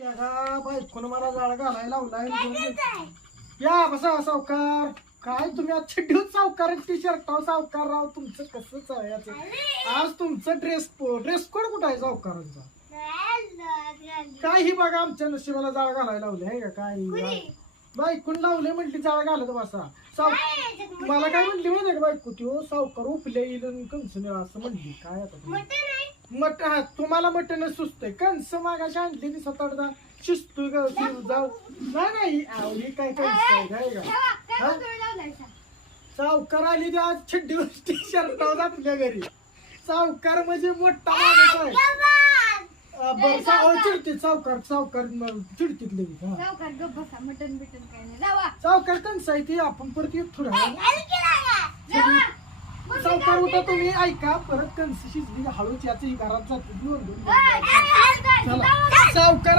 बायकोनं मला जाळ घालायला लावलाय. या बसा सावकार. काय तुम्ही आज दिवस सावकार टी शर्ट सावकार राव तुमचं कसंच आहे याचं. आज तुमचं ड्रेस कोड कुठं आहे सावकारांचा. काय ही बघा आमच्या नशिबाला जाळ घालायला लावले आहे का काय. बायकून लावले म्हटली जाळ घालत बसा. मला काय म्हणली माहिती का बायको ती हो सावकार उपले येईल कंस असं म्हणली. काय आता हा तुम्हाला मटण सुचतंय कंस मागाशी आणली 7-8 शिजतोय जाऊ नाही आवडी काय काय सावकार आली आज छड्डी टी शर्ट आपल्या घरी. सावकार म्हणजे मोठा माणूस आहे. बरं चिडते सावकार चिडतीत लगेच. सावकार कंस आहे ती आपण परत येत थोडं. सावकार उठा तुम्ही ऐका परत कंस शिजली हळूच याची घरात जाते. सावकार